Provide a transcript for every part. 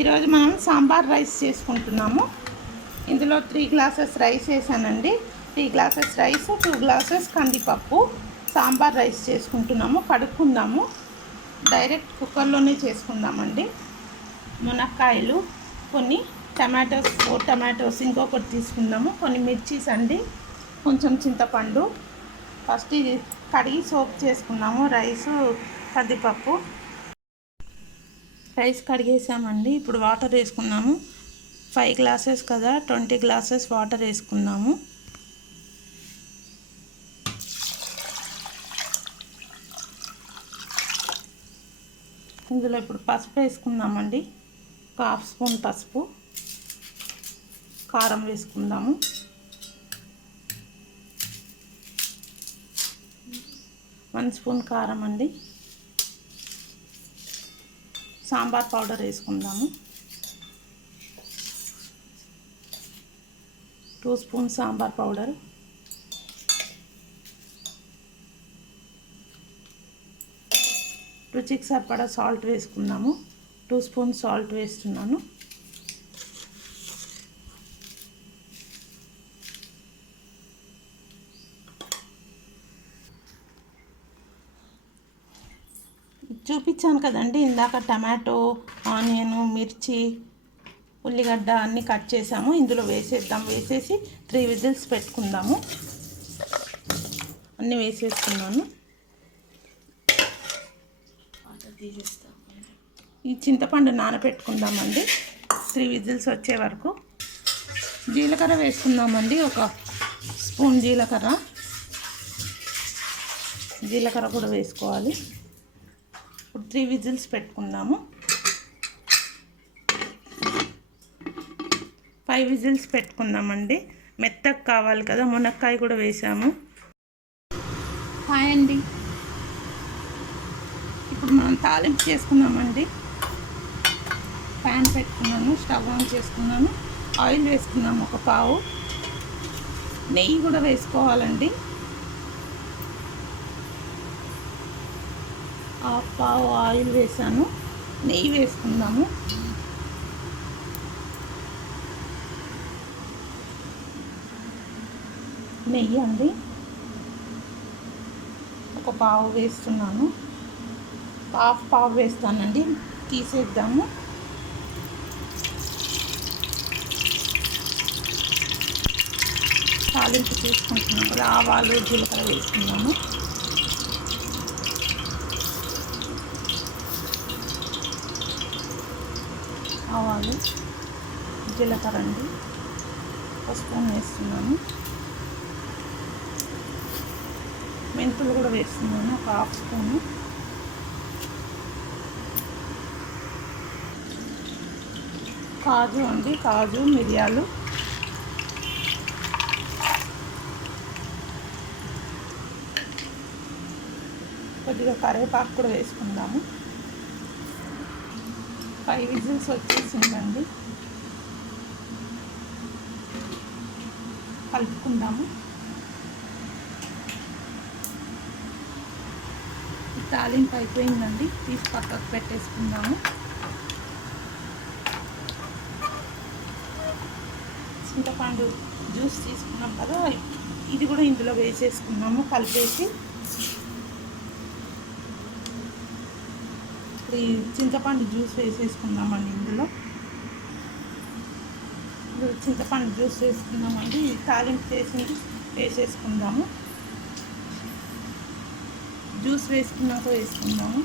ఈరోజు మనం సాంబార్ రైస్ చేసుకుంటున్నాము. ఇందులో 3 గ్లాసెస్ రైస్ వేసానండి. 3 గ్లాసెస్ రైస్, 2 గ్లాసెస్ కందిపప్పు. సాంబార్ రైస్ చేసుకుంటున్నాము. కడుక్కుందాము. డైరెక్ట్ కుక్కర్లోనే చేసుకుందామండి. మునక్కాయలు, కొన్ని టమాటోస్, 4 టమాటోస్ ఇంకొకటి తీసుకుందాము. కొన్ని మిర్చీస్ అండి, కొంచెం చింతపండు. ఫస్ట్ ఇది కడిగి సోప్ చేసుకున్నాము. రైసు, కందిపప్పు. రైస్ కడిగేసామండి. ఇప్పుడు వాటర్ వేసుకున్నాము. 5 గ్లాసెస్ కదా, 20 గ్లాసెస్ వాటర్ వేసుకున్నాము. ఇందులో ఇప్పుడు పసుపు వేసుకుందామండి. 1/2 స్పూన్ పసుపు. కారం వేసుకుందాము. 1 స్పూన్ కారం అండి. సాంబార్ పౌడర్ వేసుకుందాము. 2 స్పూన్ సాంబార్ పౌడర్. రుచికి సరిపడా సాల్ట్ వేసుకుందాము. 2 స్పూన్ సాల్ట్ వేస్తున్నాను. చూపించాను కదండి ఇందాక, టమాటో, ఆనియన్, మిర్చి, ఉల్లిగడ్డ అన్నీ కట్ చేసాము. ఇందులో వేసేద్దాం. వేసేసి 3 విజిల్స్ పెట్టుకుందాము. అన్నీ వేసేసుకున్నాను. ఈ చింతపండు నానబెట్టుకుందామండి 3 విజిల్స్ వచ్చే వరకు. జీలకర్ర వేసుకుందామండి. 1 స్పూన్ జీలకర్ర కూడా వేసుకోవాలి. ఇప్పుడు 3 విజిల్స్ పెట్టుకుందాము. 5 విజిల్స్ పెట్టుకుందామండి. మెత్తగా కావాలి కదా. మునక్కాయ కూడా వేసాము. హాయ్ అండి. ఇప్పుడు మనం తాలింపు చేసుకుందామండి. ప్యాన్ పెట్టుకున్నాను, స్టవ్ ఆన్ చేసుకున్నాను. ఆయిల్ వేసుకున్నాము 1 పావు. నెయ్యి కూడా వేసుకోవాలండి. 1/2 పావు ఆయిల్ వేసాను. నెయ్యి వేసుకుందాము. నెయ్యి అండి 1 పావు వేస్తున్నాను. 1/2 పావు వేస్తానండి. తీసేద్దాము. తాలింపు తీసుకుంటున్నాము. ఆవాలు, జీలకర్ర వేసుకున్నాము. ఆవాలు, జీలకర్ర అండి 1 స్పూన్ వేస్తున్నాను. మెంతులు కూడా వేస్తున్నాను 1/2 స్పూను. కాజు అండి, కాజు, మిరియాలు. కొద్దిగా కరివేపాకు కూడా వేసుకుందాము. 5 విజిల్స్ వచ్చేసిందండి. కలుపుకుందాము. తాలింపు అయిపోయిందండి. తీసి పక్కకు పెట్టేసుకుందాము. చింతపండు జ్యూస్ తీసుకున్నాం కదా, ఇది కూడా ఇందులో వేసేసుకున్నాము. కలిపేసి ఈ చింతపండు జ్యూస్ వేసేసుకుందామండి. ఇందులో చింతపండు జ్యూస్ వేసుకుందామండి. తాలింపు చేసింది వేసేసుకుందాము. జ్యూస్ వేసుకున్నాక వేసుకుందాము.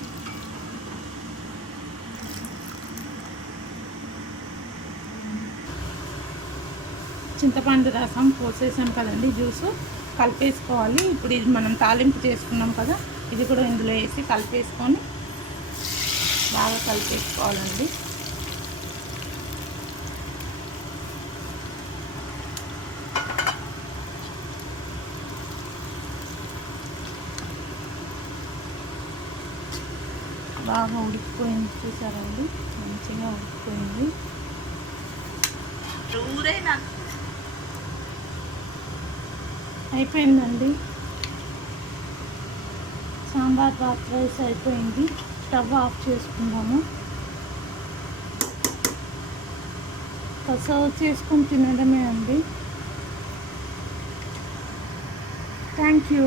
చింతపండు రసం పోసేసాం కదండి, జ్యూసు కలిపేసుకోవాలి. ఇప్పుడు ఇది మనం తాలింపు చేసుకున్నాం కదా, ఇది కూడా ఇందులో వేసి కలిపేసుకొని బాగా కలిపేసుకోవాలండి. బాగా ఉడికిపోయింది, చూసారండి, మంచిగా ఉడికిపోయింది. అయిపోయిందండి. సాంబార్ రైస్ అయిపోయింది. స్టవ్ ఆఫ్ చేసుకుందాము. సర్వ్ చేసుకొని తినడమే అండి. Thank you.